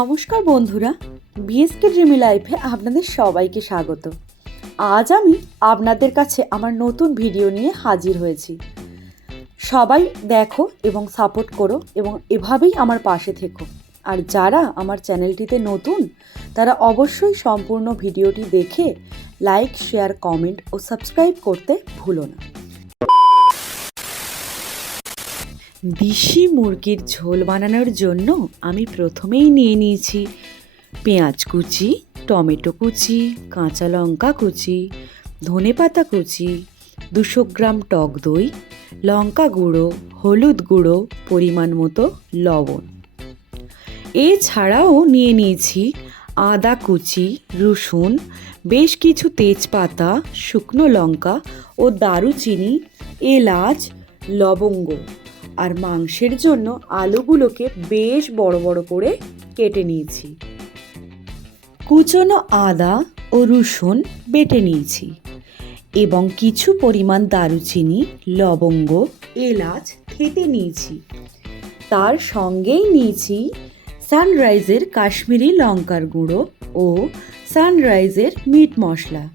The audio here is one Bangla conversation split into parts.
নমস্কার বন্ধুরা বিএসকে ড্রিমি লাইফে আপনাদের সবাইকে স্বাগত। আজ আমি আপনাদের কাছে আমার নতুন ভিডিও নিয়ে হাজির হয়েছি। সবাই দেখো এবং সাপোর্ট করো এবং এভাবেই আমার পাশে থেকো। আর যারা আমার চ্যানেলটিতে নতুন, তারা অবশ্যই সম্পূর্ণ ভিডিওটি দেখে লাইক, শেয়ার, কমেন্ট ও সাবস্ক্রাইব করতে ভুলো না। দেশি মুরগির ঝোল বানানোর জন্য আমি প্রথমেই নিয়ে নিয়েছি পেঁয়াজ কুচি, টমেটো কুচি, কাঁচা লঙ্কা কুচি ধনেপাতা কুচি, দুশো গ্রাম টক দই, লঙ্কা গুঁড়ো, হলুদ গুঁড়ো, পরিমাণ মতো লবণ। এছাড়াও নিয়ে নিয়েছি আদা কুচি, রসুন, বেশ কিছু তেজপাতা, শুকনো লঙ্কা ও দারুচিনি, এলাচ, লবঙ্গ। আর মাংসের জন্য আলুগুলোকে বেশ বড় বড় করে কেটে নিয়েছি। কুচনো আদা ও রসুন বেটে নিয়েছি এবং কিছু পরিমাণ দারুচিনি, লবঙ্গ, এলাচ থেতে নিয়েছি। তার সঙ্গেই নিয়েছি সানরাইজের কাশ্মীরি লঙ্কার গুঁড়ো ও সানরাইজের মিট মশলা।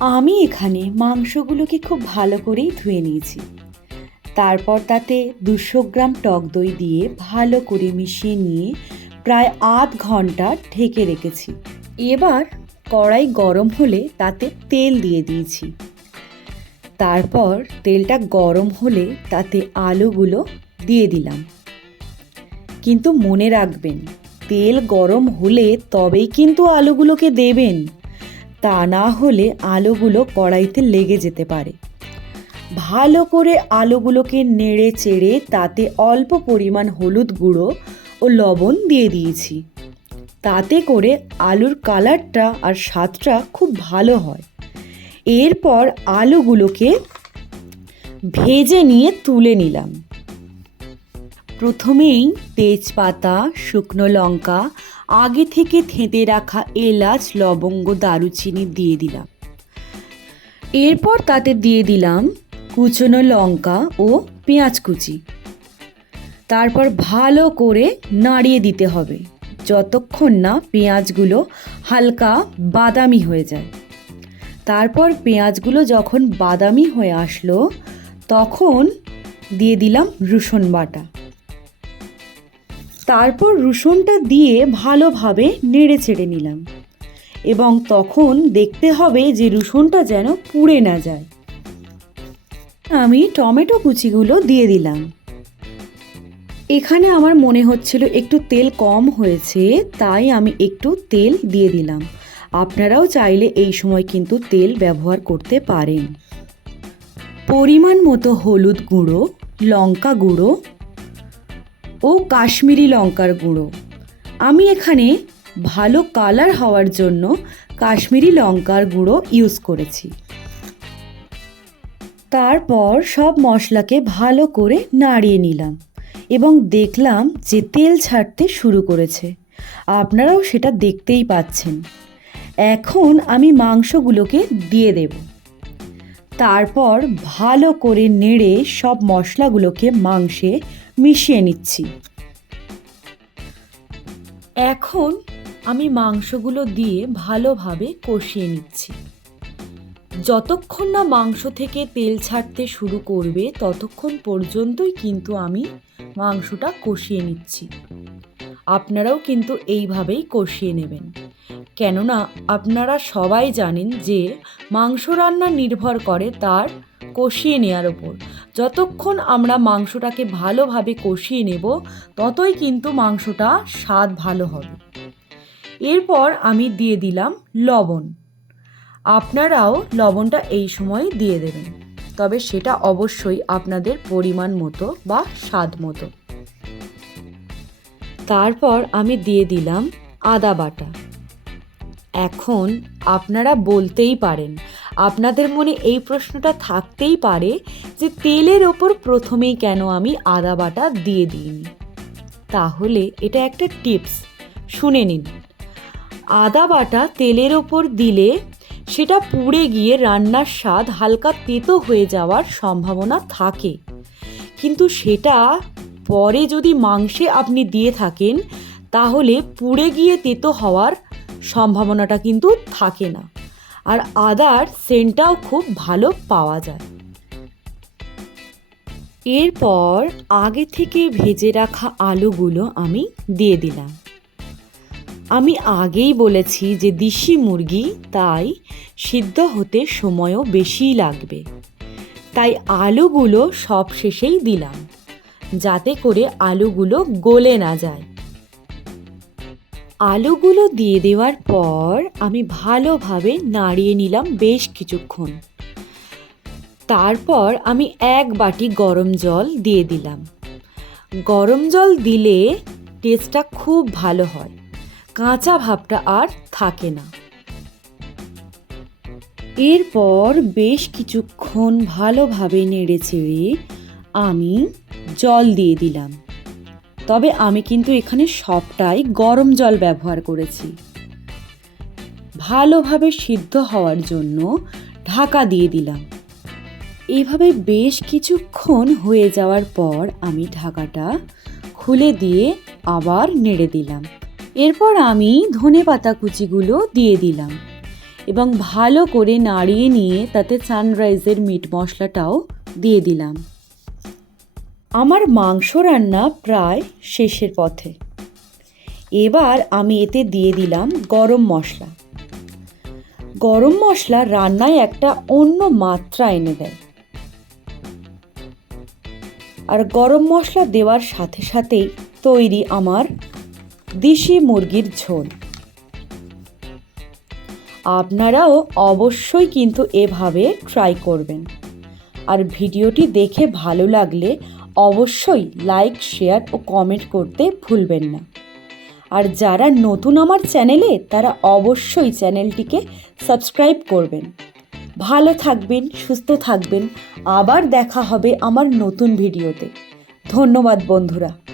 আমি এখানে মাংসগুলোকে খুব ভালো করেই ধুয়ে নিয়েছি। তারপর তাতে দুশো গ্রাম টক দই দিয়ে ভালো করে মিশিয়ে নিয়ে প্রায় আধ ঘণ্টা ঢেকে রেখেছি। এবার কড়াই গরম হলে তাতে তেল দিয়ে দিয়েছি। তারপর তেলটা গরম হলে তাতে আলুগুলো দিয়ে দিলাম। কিন্তু মনে রাখবেন, তেল গরম হলে তবেই কিন্তু আলুগুলোকে দেবেন। তা না হলে আলুগুলো কড়াইতে লেগে যেতে পারে। ভালো করে আলুগুলোকে নেড়ে চেড়ে তাতে অল্প পরিমাণ হলুদ গুঁড়ো ও লবণ দিয়ে দিয়েছি। তাতে করে আলুর কালারটা আর স্বাদটা খুব ভালো হয়। এরপর আলুগুলোকে ভেজে নিয়ে তুলে নিলাম। প্রথমেই তেজপাতা, শুকনো লঙ্কা, আগে থেকে থেঁতে রাখা এলাচ, লবঙ্গ, দারুচিনি দিয়ে দিলাম। এরপর তাতে দিয়ে দিলাম কুচনো লঙ্কা ও পেঁয়াজ কুচি। তারপর ভালো করে নাড়িয়ে দিতে হবে, যতক্ষণ না পেঁয়াজগুলো হালকা বাদামি হয়ে যায়। তারপর পেঁয়াজগুলো যখন বাদামি হয়ে আসলো, তখন দিয়ে দিলাম রসুন বাটা। তারপর রসুনটা দিয়ে ভালোভাবে নেড়ে ছেড়ে নিলাম। এবং তখন দেখতে হবে যে রসুনটা যেন পুড়ে না যায়। আমি টমেটো কুচিগুলো দিয়ে দিলাম। এখানে আমার মনে হচ্ছিল একটু তেল কম হয়েছে, তাই আমি একটু তেল দিয়ে দিলাম। আপনারাও চাইলে এই সময় কিন্তু তেল ব্যবহার করতে পারেন। পরিমাণ মতো হলুদ গুঁড়ো, লঙ্কা গুঁড়ো ও কাশ্মীরি লঙ্কার গুঁড়ো। আমি এখানে ভালো কালার হওয়ার জন্য কাশ্মীরি লঙ্কার গুঁড়ো ইউজ করেছি। তারপর সব মশলাকে ভালো করে নাড়িয়ে নিলাম এবং দেখলাম যে তেল ছাড়তে শুরু করেছে। আপনারাও সেটা দেখতেই পাচ্ছেন। এখন আমি মাংসগুলোকে দিয়ে দেব। তারপর ভালো করে নেড়ে সব মশলাগুলোকে মাংসে মিশিয়ে নিচ্ছি। এখন আমি মাংসগুলো দিয়ে ভালোভাবে কষিয়ে নিচ্ছি। যতক্ষণ না মাংস থেকে তেল ছাড়তে শুরু করবে, ততক্ষণ পর্যন্তই কিন্তু আমি মাংসটা কষিয়ে নিচ্ছি। আপনারাও কিন্তু এইভাবেই কষিয়ে নেবেন। কেননা আপনারা সবাই জানেন যে মাংস রান্না নির্ভর করে তার কষিয়ে নেওয়ার ওপর যতক্ষণ আমরা মাংসটাকে ভালোভাবে কষিয়ে নেব, ততই কিন্তু মাংসটা স্বাদ ভালো হবে। এরপর আমি দিয়ে দিলাম লবণ। আপনারাও লবণটা এই সময় দিয়ে দেবেন। তবে সেটা অবশ্যই আপনাদের পরিমাণ মতো বা স্বাদ মতো। তারপর আমি দিয়ে দিলাম আদা বাটা। এখন আপনারা বলতেই পারেন, আপনাদের মনে এই প্রশ্নটা থাকতেই পারে যে তেলের ওপর প্রথমেই কেন আমি আদা বাটা দিয়ে দিইনি। তাহলে এটা একটা টিপস, শুনে নিন। আদা বাটা তেলের ওপর দিলে সেটা পুড়ে গিয়ে রান্নার স্বাদ হালকা তেতো হয়ে যাওয়ার সম্ভাবনা থাকে। কিন্তু সেটা পরে যদি মাংসে আপনি দিয়ে থাকেন, তাহলে পুড়ে গিয়ে তেতো হওয়ার সম্ভাবনাটা কিন্তু থাকে না। আর আদার সেন্টটাও খুব ভালো পাওয়া যায়। এরপর আগে থেকে ভেজে রাখা আলুগুলো আমি দিয়ে দিলাম। আমি আগেই বলেছি যে দেশি মুরগি তাই সিদ্ধ হতে সময়ও বেশিই লাগবে। তাই আলুগুলো সব শেষেই দিলাম, যাতে করে আলুগুলো গলে না যায়। আলুগুলো দিয়ে দেওয়ার পর আমি ভালোভাবে নাড়িয়ে নিলাম বেশ কিছুক্ষণ। তারপর আমি এক বাটি গরম জল দিয়ে দিলাম। গরম জল দিলে টেস্টটা খুব ভালো হয়। কাঁচা ভাবটা আর থাকে না। এরপর বেশ কিছুক্ষণ ভালোভাবে নেড়ে চেড়ে আমি জল দিয়ে দিলাম। তবে আমি কিন্তু এখানে সবটাই গরম জল ব্যবহার করেছি। ভালোভাবে সিদ্ধ হওয়ার জন্য ঢাকা দিয়ে দিলাম। এভাবে বেশ কিছুক্ষণ হয়ে যাওয়ার পর আমি ঢাকাটা খুলে দিয়ে আবার নেড়ে দিলাম। এরপর আমি ধনে পাতা কুচিগুলো দিয়ে দিলাম এবং ভালো করে নাড়িয়ে নিয়ে তাতে সানরাইজের মিট মশলাটাও দিয়ে দিলাম। আমার মাংস রান্না প্রায় শেষের পথে। এবার আমি এতে দিয়ে দিলাম গরম মশলা। গরম মশলা রান্নায় একটা অন্য মাত্রা এনে দেয়। আর গরম মশলা দেওয়ার সাথে সাথেই তৈরি আমার দেশি মুরগির ঝোল। আপনারাও অবশ্যই কিন্তু এভাবে ট্রাই করবেন। আর ভিডিওটি দেখে ভালো লাগলে অবশ্যই লাইক শেয়ার ও কমেন্ট করতে ভুলবেন না। আর যারা নতুন আমার চ্যানেলে, তারা অবশ্যই চ্যানেলটিকে সাবস্ক্রাইব করবেন। ভালো থাকবেন, সুস্থ থাকবেন। আবার দেখা হবে আমার নতুন ভিডিওতে। ধন্যবাদ বন্ধুরা।